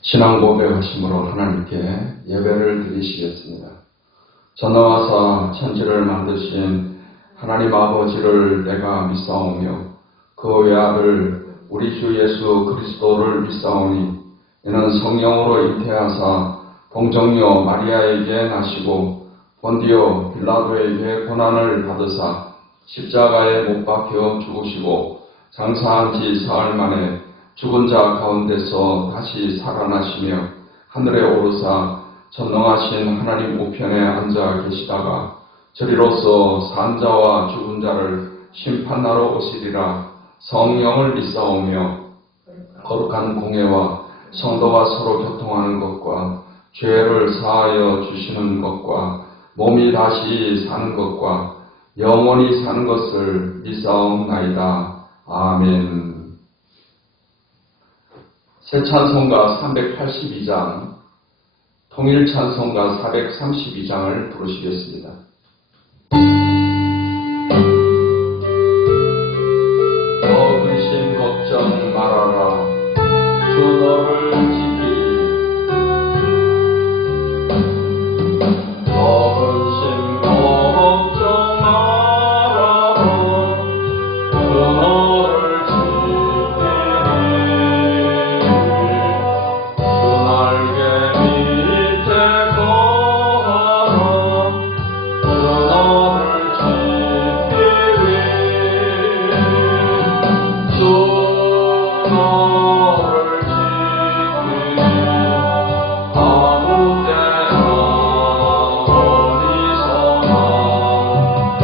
신앙 고백하심으로 하나님께 예배를 드리시겠습니다. 전능하사 천지를 만드신 하나님 아버지를 내가 믿사오며 그 외아들 우리 주 예수 그리스도를 믿사오니 이는 성령으로 잉태하사 동정녀 마리아에게 나시고 본디오 빌라도에게 고난을 받으사 십자가에 못 박혀 죽으시고 장사한 지 사흘 만에 죽은 자 가운데서 다시 살아나시며 하늘에 오르사 전능하신 하나님 우편에 앉아 계시다가 저리로서 산 자와 죽은 자를 심판하러 오시리라. 성령을 믿사오며 거룩한 공회와 성도가 서로 교통하는 것과 죄를 사하여 주시는 것과 몸이 다시 사는 것과 영원히 사는 것을 믿사옵나이다. 아멘. 새 찬송가 382장, 통일 찬송가 432장을 부르시겠습니다. 너 근심 걱정 말아라. 주 너를 지키리. 너 근심 걱정 말아라. 주 너를 지키리. 주 날개 밑에 거하라. 주 너를 지키리. 주 너를 지키리. 아무 때나 어디서나 주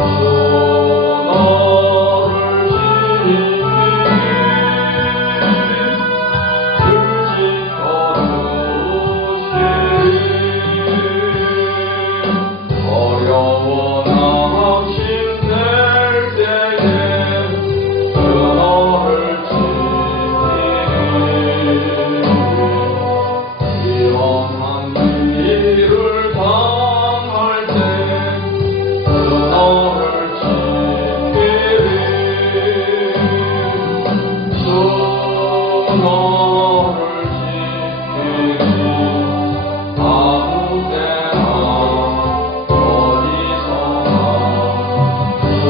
너를 지키리. 어려워 낙심될 때에 주 너를 지키리. 위험한 일을 당할 때 주 너를 지키리. 주 너를 지키리. 아무 때나 어디서나 주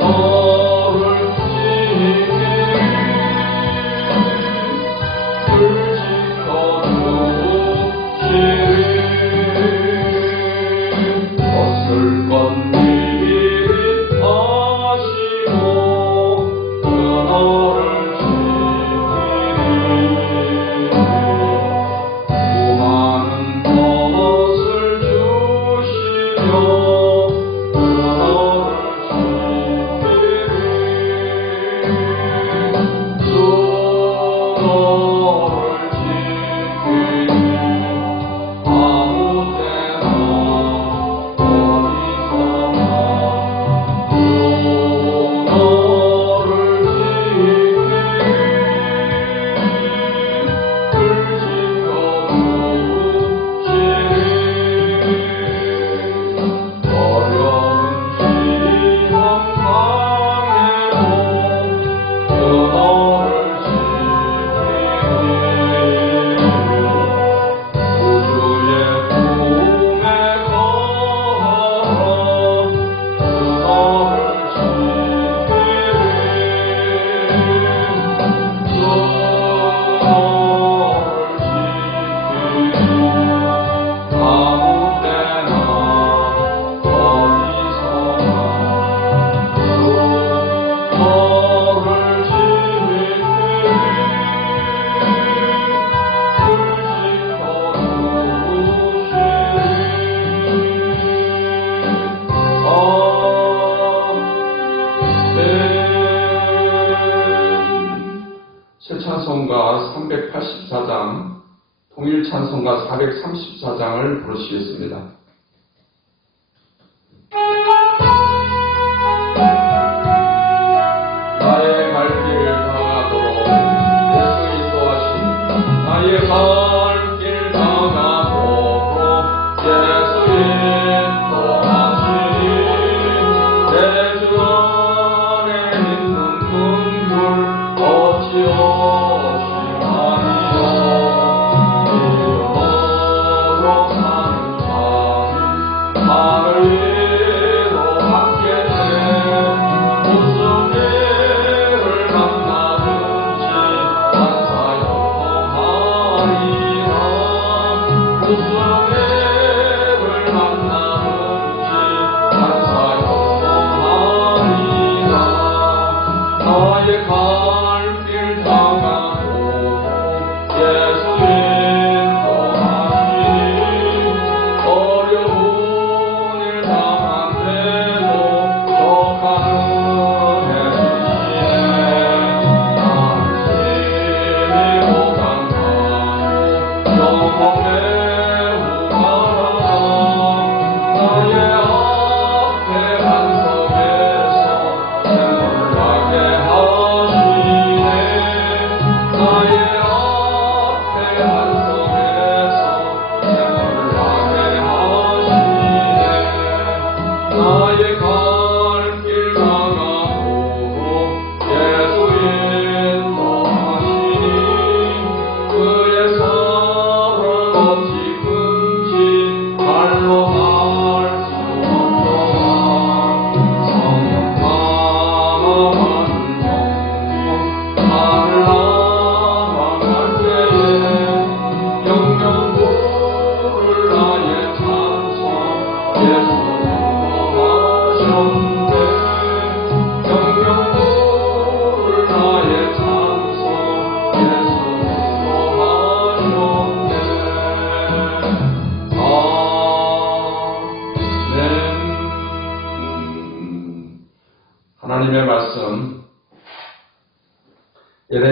너를 지키리. 불진 거두시리. 벗을 건 미리 아시고 주 너를 지키리. 수많은 것을 주시며 주 너를 지키리. 주 너를 지키리. 아무 때나 어디서나 주 너를 지키리. 불진 거두시리. 어려운 시험 강에도 주 너를 지키리. 우주의 꿈에 거하라. 주 너를 지키리. 주 너를 지키리. 아무 때나 어디서나 주 너를 지키리. 불진 거두시리. 새 찬송가 384장, 통일 찬송가 434장을 부르시겠습니다. 나의 갈 길 다가도록 예수 인도하신 나의 갈 길 다가도록 예수 인도하신 내 주 안에 있는 긍휼 어찌 없이 하리요.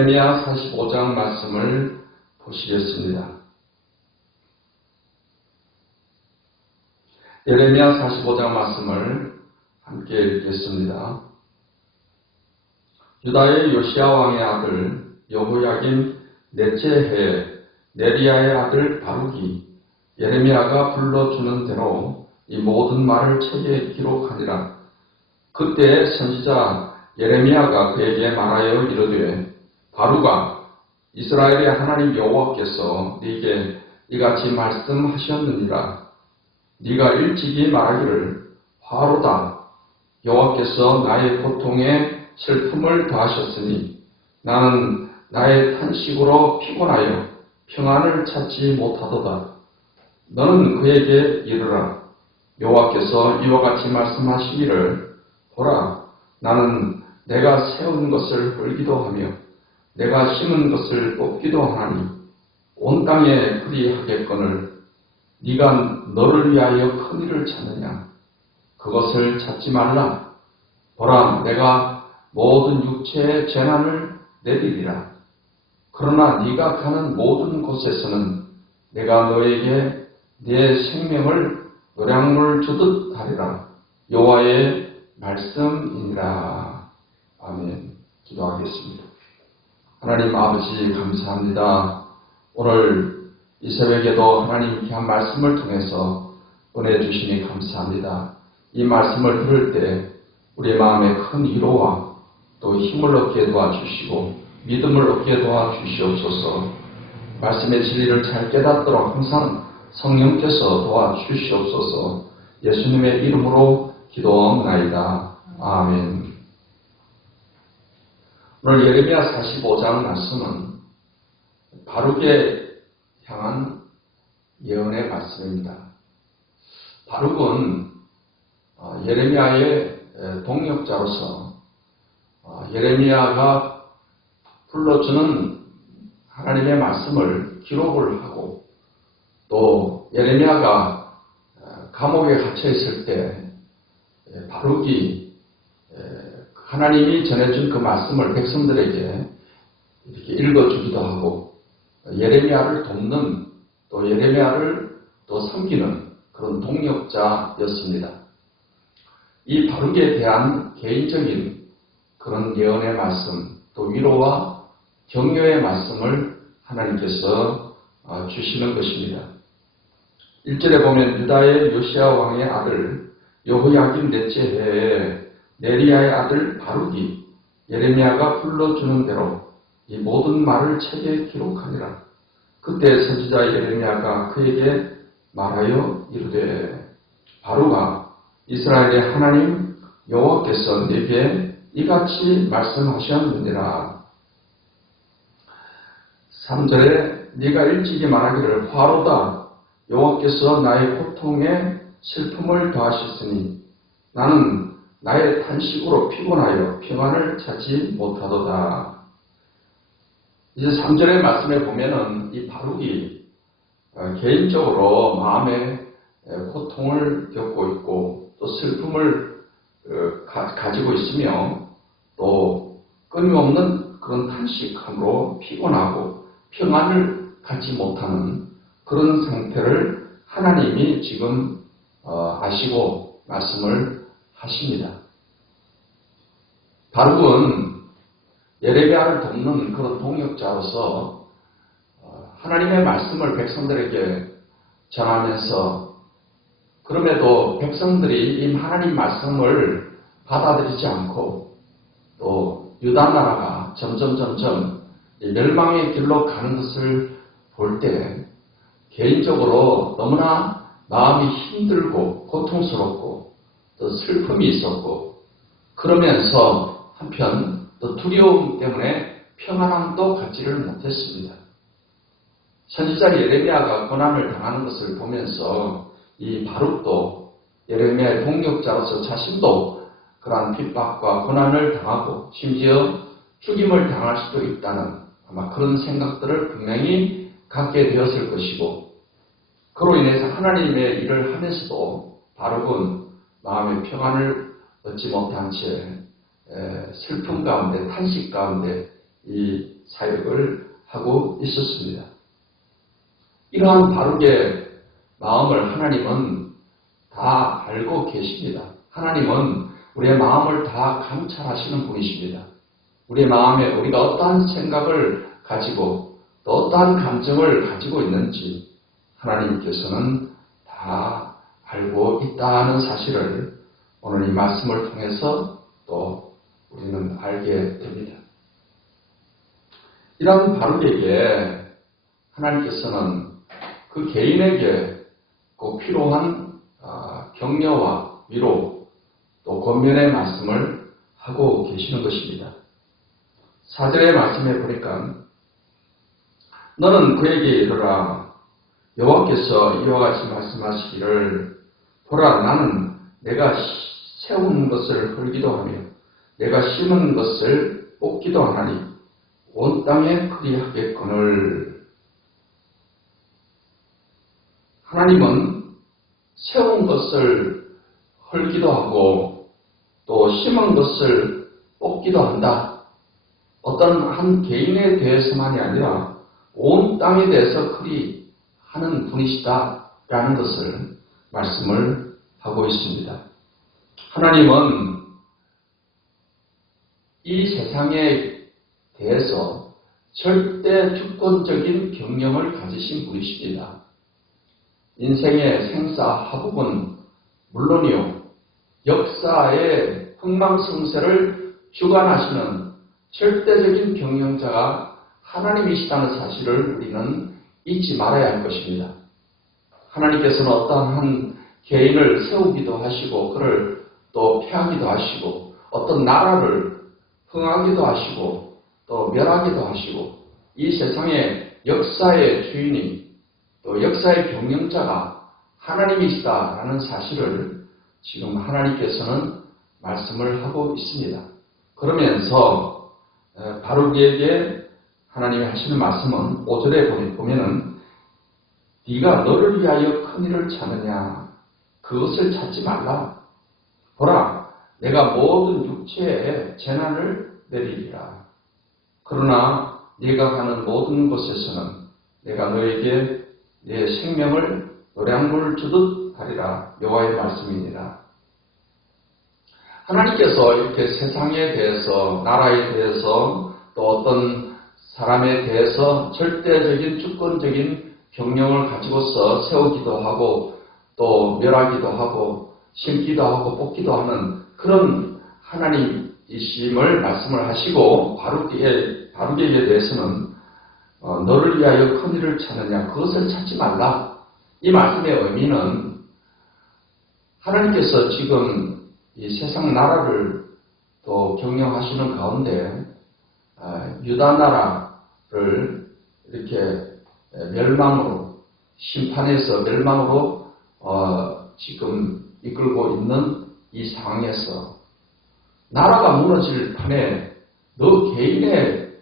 예레미야 45장 말씀을 보시겠습니다. 예레미야 45장 말씀을 함께 읽겠습니다. 유다의 요시야 왕의 아들 여호야김 넷째 해에 네리야의 아들 바룩이 예레미야가 불러주는 대로 이 모든 말을 책에 기록하니라. 그때 선지자 예레미야가 그에게 말하여 이르되 바룩아, 이스라엘의 하나님 여호와께서 네게 이같이 말씀하셨느니라. 네가 일찍이 말하기를 화로다. 여호와께서 나의 고통에 슬픔을 더하셨으니 나는 나의 탄식으로 피곤하여 평안을 찾지 못하도다. 너는 그에게 이르라. 여호와께서 이와 같이 말씀하시기를 보라, 나는 내가 세운 것을 헐기도 하며 내가 심은 것을 뽑기도 하나니 온 땅에 그리하겠거늘 네가 너를 위하여 큰 일을 찾느냐? 그것을 찾지 말라. 보라, 내가 모든 육체의 재난을 내리리라. 그러나 네가 가는 모든 곳에서는 내가 너에게 네 생명을 노량물 주듯 하리라. 여호와의 말씀이니라. 아멘. 기도하겠습니다. 하나님 아버지 감사합니다. 오늘 이 새벽에도 하나님께 한 말씀을 통해서 보내주시니 감사합니다. 이 말씀을 들을 때 우리의 마음에 큰 위로와 또 힘을 얻게 도와주시고 믿음을 얻게 도와주시옵소서. 말씀의 진리를 잘 깨닫도록 항상 성령께서 도와주시옵소서. 예수님의 이름으로 기도하옵나이다. 아멘. 오늘 예레미야 45장 말씀은 바룩에 향한 예언의 말씀입니다. 바룩은 예레미야의 동역자로서 예레미야가 불러주는 하나님의 말씀을 기록을 하고 또 예레미야가 감옥에 갇혀 있을 때 바룩이 하나님이 전해준 그 말씀을 백성들에게 이렇게 읽어주기도 하고 예레미야를 돕는 또 예레미야를 또 섬기는 그런 동역자였습니다. 이 바룩에 대한 개인적인 그런 예언의 말씀 또 위로와 격려의 말씀을 하나님께서 주시는 것입니다. 1절에 보면 유다의 요시야 왕의 아들 여호야김 넷째 해에 네리야의 아들 바룩이 예레미야가 불러주는 대로 이 모든 말을 책에 기록하니라. 그때 선지자 예레미야가 그에게 말하여 이르되 바룩아, 이스라엘의 하나님 여호와께서 네게 이같이 말씀하셨느니라. 3절에 네가 일찍이 말하기를 화로다. 여호와께서 나의 고통에 슬픔을 더하셨으니 나는 나의 탄식으로 피곤하여 평안을 찾지 못하도다. 이제 3절의 말씀에 보면은 이 바룩이 개인적으로 마음에 고통을 겪고 있고 또 슬픔을 가지고 있으며 또 끊임없는 그런 탄식함으로 피곤하고 평안을 갖지 못하는 그런 상태를 하나님이 지금 아시고 말씀을 하십니다. 바룩은 예레미야를 돕는 그런 동역자로서 하나님의 말씀을 백성들에게 전하면서 그럼에도 백성들이 이 하나님 말씀을 받아들이지 않고 또 유다 나라가 점점 멸망의 길로 가는 것을 볼 때 개인적으로 너무나 마음이 힘들고 고통스럽고 또 슬픔이 있었고 그러면서 한편 또 두려움 때문에 평안함도 갖지를 못했습니다. 선지자 예레미야가 고난을 당하는 것을 보면서 이 바룩도 예레미야의 동역자로서 자신도 그러한 핍박과 고난을 당하고 심지어 죽임을 당할 수도 있다는 아마 그런 생각들을 분명히 갖게 되었을 것이고 그로 인해서 하나님의 일을 하면서도 바룩은 마음의 평안을 얻지 못한 채 슬픔 가운데 탄식 가운데 이 사역을 하고 있었습니다. 이러한 바룩의 마음을 하나님은 다 알고 계십니다. 하나님은 우리의 마음을 다 감찰하시는 분이십니다. 우리의 마음에 우리가 어떠한 생각을 가지고 또 어떠한 감정을 가지고 있는지 하나님께서는 다 알고 있다는 사실을 오늘 이 말씀을 통해서 또 우리는 알게 됩니다. 이런 바룩에게 하나님께서는 그 개인에게 꼭 필요한 격려와 위로 또 권면의 말씀을 하고 계시는 것입니다. 4절의 말씀에 보니까 너는 그에게 이르라 여호와께서 이와 같이 말씀하시기를 보라 나는 내가 세운 것을 헐기도 하며 내가 심은 것을 뽑기도 하나니 온 땅에 그리하겠거늘. 하나님은 세운 것을 헐기도 하고 또 심은 것을 뽑기도 한다. 어떤 한 개인에 대해서만이 아니라 온 땅에 대해서 그리 하는 분이시다라는 것을 말씀을 하고 있습니다. 하나님은 이 세상에 대해서 절대 주권적인 경영을 가지신 분이십니다. 인생의 생사하복은 물론이요, 역사의 흥망성쇠를 주관하시는 절대적인 경영자가 하나님이시다는 사실을 우리는 잊지 말아야 할 것입니다. 하나님께서는 어떠한 한 개인을 세우기도 하시고 그를 또 폐하기도 하시고 어떤 나라를 흥하기도 하시고 또 멸하기도 하시고 이 세상의 역사의 주인이 또 역사의 경영자가 하나님이시다라는 사실을 지금 하나님께서는 말씀을 하고 있습니다. 그러면서 바룩에게 하나님이 하시는 말씀은 5절에 보면은 네가 너를 위하여 큰일을 찾느냐 그것을 찾지 말라. 보라 내가 모든 육체에 재난을 내리리라. 그러나 네가 가는 모든 곳에서는 내가 너에게 네 생명을 노량물 주듯 하리라. 여호와의 말씀이니라. 하나님께서 이렇게 세상에 대해서 나라에 대해서 또 어떤 사람에 대해서 절대적인 주권적인 경영을 가지고서 세우기도 하고 또 멸하기도 하고 심기도 하고 뽑기도 하는 그런 하나님이심을 말씀을 하시고 바룩에게 대해서는 너를 위하여 큰일을 찾느냐 그것을 찾지 말라. 이 말씀의 의미는 하나님께서 지금 이 세상 나라를 또 경영하시는 가운데 유다 나라를 이렇게 멸망으로 심판에서 멸망으로 지금 이끌고 있는 이 상황에서 나라가 무너질 판에 너 개인의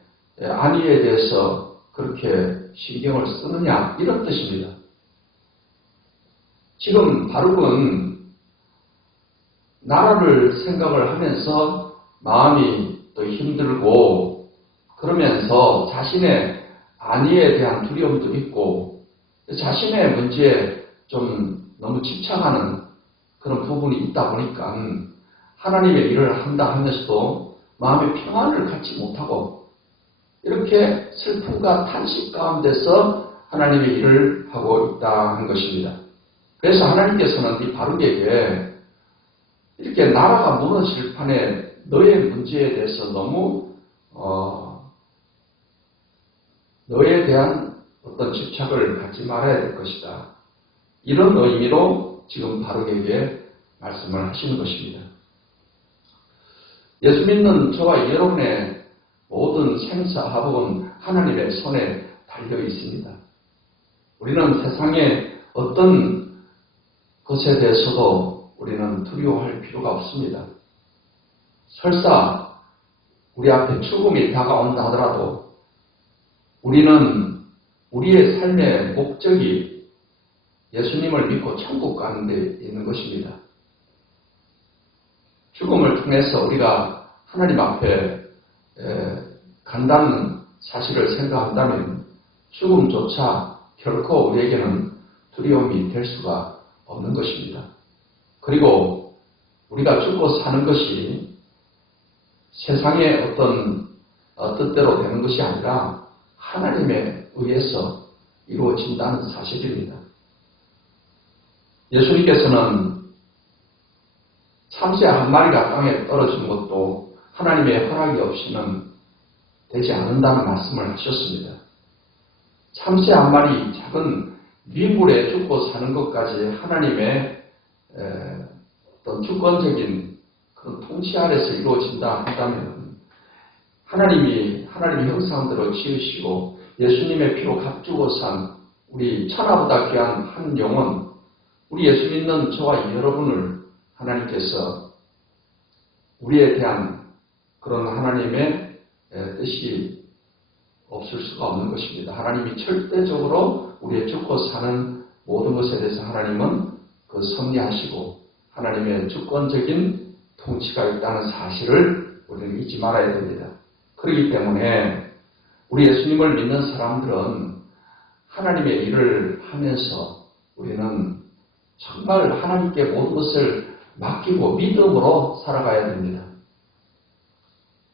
안위에 대해서 그렇게 신경을 쓰느냐 이런 뜻입니다. 지금 바룩은 나라를 생각을 하면서 마음이 또 힘들고 그러면서 자신의 안위에 대한 두려움도 있고 자신의 문제에 좀 너무 집착하는 그런 부분이 있다 보니까 하나님의 일을 한다 하면서도 마음의 평안을 갖지 못하고 이렇게 슬픔과 탄식 가운데서 하나님의 일을 하고 있다는 것입니다. 그래서 하나님께서는 이 바룩에게 이렇게 나라가 무너질 판에 너의 문제에 대해서 너무 너에 대한 어떤 집착을 갖지 말아야 될 것이다. 이런 의미로 지금 바룩에게 말씀을 하시는 것입니다. 예수 믿는 저와 여러분의 모든 생사하복은 하나님의 손에 달려 있습니다. 우리는 세상의 어떤 것에 대해서도 우리는 두려워할 필요가 없습니다. 설사 우리 앞에 죽음이 다가온다 하더라도 우리는 우리의 삶의 목적이 예수님을 믿고 천국 가는 데 있는 것입니다. 죽음을 통해서 우리가 하나님 앞에 간다는 사실을 생각한다면 죽음조차 결코 우리에게는 두려움이 될 수가 없는 것입니다. 그리고 우리가 죽고 사는 것이 세상의 어떤 뜻대로 되는 것이 아니라 하나님에 의해서 이루어진다는 사실입니다. 예수님께서는 참새 한 마리가 땅에 떨어지는 것도 하나님의 허락이 없이는 되지 않는다는 말씀을 하셨습니다. 참새 한 마리 작은 민물에 죽고 사는 것까지 하나님의 어떤 주권적인 그런 통치 아래서 이루어진다 한다면 하나님의 형상대로 지으시고 예수님의 피로 값주고 산 우리 천하보다 귀한 한 영혼, 우리 예수 믿는 저와 여러분을 하나님께서 우리에 대한 그런 하나님의 뜻이 없을 수가 없는 것입니다. 하나님이 절대적으로 우리의 죽고 사는 모든 것에 대해서 하나님은 그 섭리하시고 하나님의 주권적인 통치가 있다는 사실을 우리는 잊지 말아야 됩니다. 그렇기 때문에 우리 예수님을 믿는 사람들은 하나님의 일을 하면서 우리는 정말 하나님께 모든 것을 맡기고 믿음으로 살아가야 됩니다.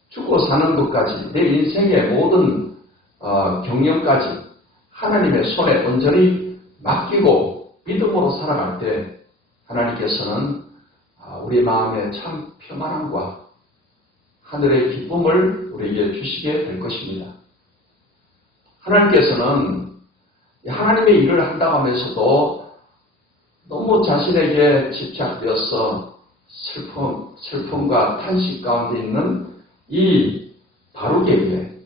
죽고 사는 것까지 내 인생의 모든 경영까지 하나님의 손에 온전히 맡기고 믿음으로 살아갈 때 하나님께서는 우리 마음에 참 평안함과 하늘의 기쁨을 우리에게 주시게 될 것입니다. 하나님께서는 하나님의 일을 한다고 하면서도 너무 자신에게 집착되어서 슬픔과 탄식 가운데 있는 이 바룩에게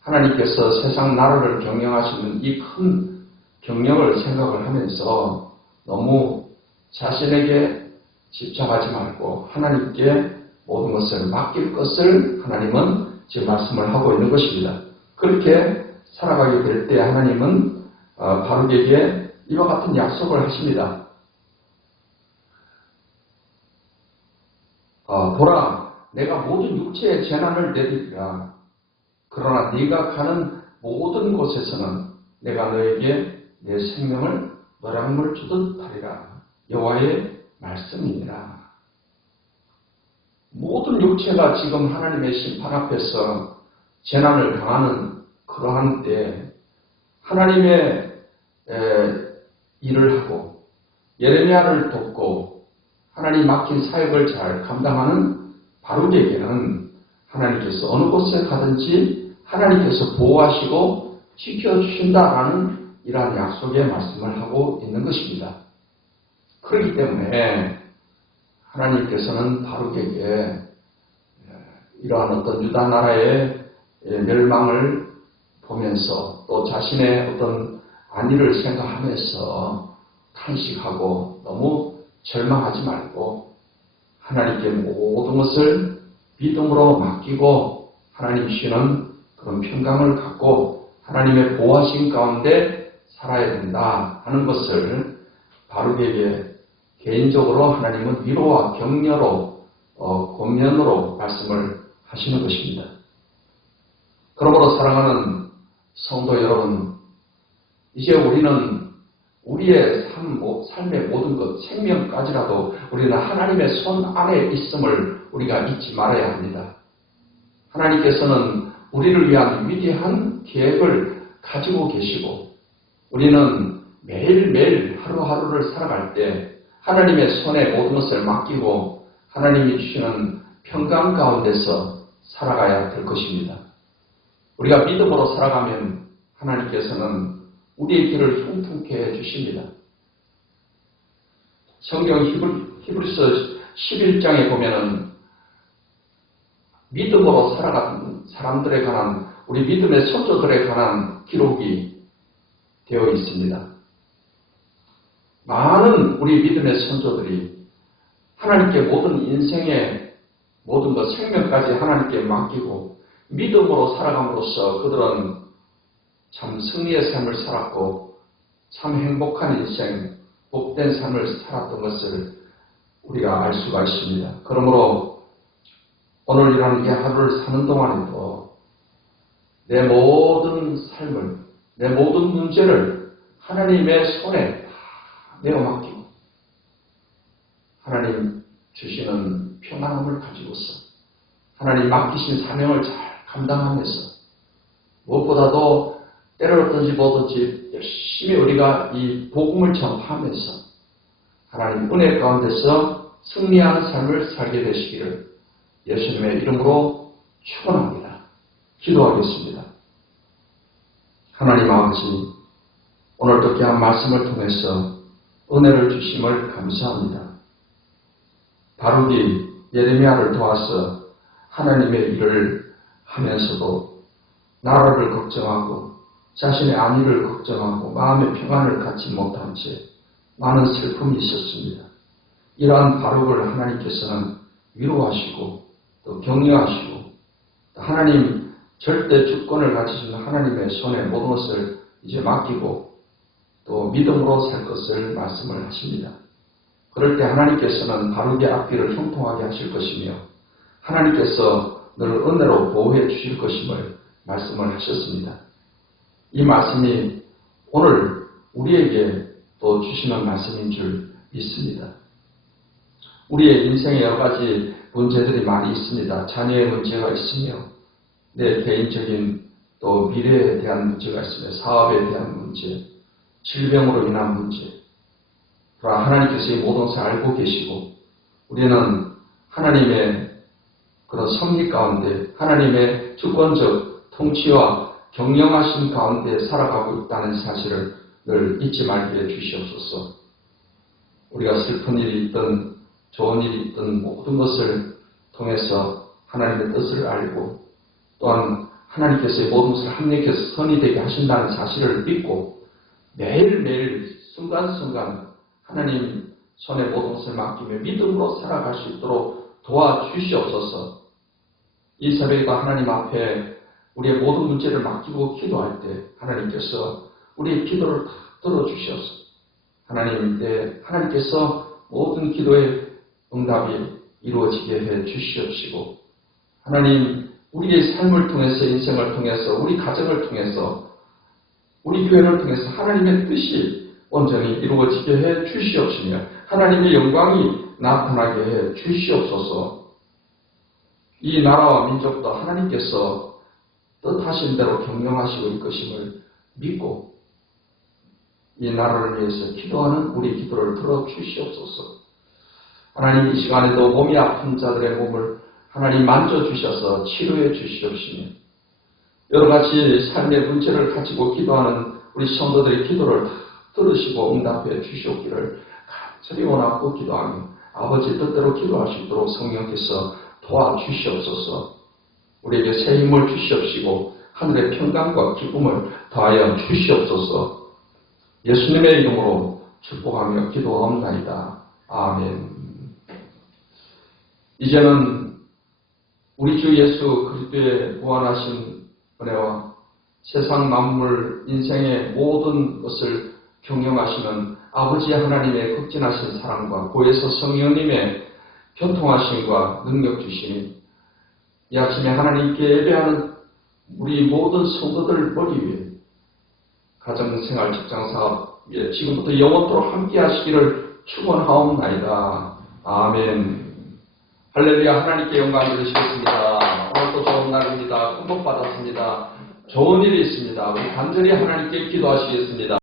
하나님께서 세상 나라를 경영하시는 이 큰 경영을 생각을 하면서 너무 자신에게 집착하지 말고 하나님께 모든 것을 맡길 것을 하나님은 지금 말씀을 하고 있는 것입니다. 그렇게 살아가게 될 때 하나님은 바룩에게 이와 같은 약속을 하십니다. 보라, 내가 모든 육체의 재난을 내리리라. 그러나 네가 가는 모든 곳에서는 내가 너에게 내 생명을 노량물 주듯 하리라. 여호와의 말씀이니라. 모든 육체가 지금 하나님의 심판 앞에서 재난을 당하는 그러한 때 하나님의 일을 하고 예레미야를 돕고 하나님 맡긴 사역을 잘 감당하는 바룩에게는 하나님께서 어느 곳에 가든지 하나님께서 보호하시고 지켜주신다라는 이러한 약속의 말씀을 하고 있는 것입니다. 그렇기 때문에 하나님께서는 바룩에게 이러한 어떤 유다 나라의 멸망을 보면서 또 자신의 어떤 안위를 생각하면서 탄식하고 너무 절망하지 말고 하나님께 모든 것을 믿음으로 맡기고 하나님 주시는 그런 평강을 갖고 하나님의 보호하심 가운데 살아야 된다 하는 것을 바룩에게 개인적으로 하나님은 위로와 격려로 권면으로 말씀을 하시는 것입니다. 그러므로 사랑하는 성도 여러분, 이제 우리는 우리의 삶의 모든 것, 생명까지라도 우리는 하나님의 손 안에 있음을 우리가 잊지 말아야 합니다. 하나님께서는 우리를 위한 위대한 계획을 가지고 계시고 우리는 매일매일 하루하루를 살아갈 때 하나님의 손에 모든 것을 맡기고 하나님이 주시는 평강 가운데서 살아가야 될 것입니다. 우리가 믿음으로 살아가면 하나님께서는 우리의 길을 형통케 해주십니다. 성경 히브리서 11장에 보면은 믿음으로 살아가는 사람들에 관한 우리 믿음의 선조들에 관한 기록이 되어 있습니다. 많은 우리 믿음의 선조들이 하나님께 모든 인생의 모든 것, 생명까지 하나님께 맡기고 믿음으로 살아감으로써 그들은 참 승리의 삶을 살았고 참 행복한 인생, 복된 삶을 살았던 것을 우리가 알 수가 있습니다. 그러므로 오늘 이런 이 하루를 사는 동안에도 내 모든 삶을, 내 모든 문제를 하나님의 손에 다 내어 맡기고 하나님 주시는 평안함을 가지고서 하나님 맡기신 사명을 잘 감당하면서 무엇보다도 때를 얻든지 뭐든지 열심히 우리가 이 복음을 전파하면서 하나님 은혜 가운데서 승리하는 삶을 살게 되시기를 예수님의 이름으로 축원합니다. 기도하겠습니다. 하나님 아버지, 오늘도 귀한 말씀을 통해서 은혜를 주심을 감사합니다. 바룩이 예레미야를 도와서 하나님의 일을 하면서도 나라를 걱정하고 자신의 안위를 걱정하고 마음의 평안을 갖지 못한 채 많은 슬픔이 있었습니다. 이러한 바룩을 하나님께서는 위로하시고 또 격려하시고 또 하나님 절대 주권을 가지신 하나님의 손에 모든 것을 이제 맡기고 또 믿음으로 살 것을 말씀을 하십니다. 그럴 때 하나님께서는 바룩의 앞길을 형통하게 하실 것이며 하나님께서 너를 은혜로 보호해 주실 것임을 말씀을 하셨습니다. 이 말씀이 오늘 우리에게 또 주시는 말씀인 줄 믿습니다. 우리의 인생에 여러 가지 문제들이 많이 있습니다. 자녀의 문제가 있으며 내 개인적인 또 미래에 대한 문제가 있으며 사업에 대한 문제, 질병으로 인한 문제. 그러나 하나님께서 이 모든 것을 알고 계시고 우리는 하나님의 그런 섭리 가운데 하나님의 주권적 통치와 경영하신 가운데 살아가고 있다는 사실을 늘 잊지 말게 해 주시옵소서. 우리가 슬픈 일이 있든 좋은 일이 있든 모든 것을 통해서 하나님의 뜻을 알고 또한 하나님께서 이 모든 것을 합력해서 선이 되게 하신다는 사실을 믿고 매일매일 순간순간 하나님 손에 모든 것을 맡기며 믿음으로 살아갈 수 있도록 도와주시옵소서. 이 새벽에도 하나님 앞에 우리의 모든 문제를 맡기고 기도할 때 하나님께서 우리의 기도를 다 들어주시옵소서. 하나님께서 모든 기도의 응답이 이루어지게 해 주시옵시고 하나님 우리의 삶을 통해서 인생을 통해서 우리 가정을 통해서 우리 교회를 통해서 하나님의 뜻이 온전히 이루어지게 해 주시옵시며 하나님의 영광이 나타나게 해 주시옵소서. 이 나라와 민족도 하나님께서 뜻하신 대로 경영하시고 이 것임을 믿고 이 나라를 위해서 기도하는 우리 기도를 들어주시옵소서. 하나님 이 시간에도 몸이 아픈 자들의 몸을 하나님 만져주셔서 치료해 주시옵시며 여러 가지 삶의 문제를 가지고 기도하는 우리 성도들의 기도를 들으시고 응답해 주시옵기를 간절히 원하고 기도하며 아버지 뜻대로 기도할 수 있도록 성령께서 도와주시옵소서. 우리에게 새 힘을 주시옵시고 하늘의 평강과 기쁨을 더하여 주시옵소서. 예수님의 이름으로 축복하며 기도하옵나이다. 아멘. 이제는 우리 주 예수 그리스도의 무한하신 은혜와 세상 만물 인생의 모든 것을 경영하시는 아버지 하나님의 극진하신 사랑과 고에서 성령님의 교통하심과 능력 주심이 이 아침에 하나님께 예배하는 우리 모든 성도들 머리 위에 가정생활 직장사업에 지금부터 영원토록 함께 하시기를 축원하옵나이다. 아멘. 할렐루야. 하나님께 영광 드리시겠습니다. 오늘도 좋은 날입니다. 축복받았습니다. 좋은 일이 있습니다. 우리 간절히 하나님께 기도하시겠습니다.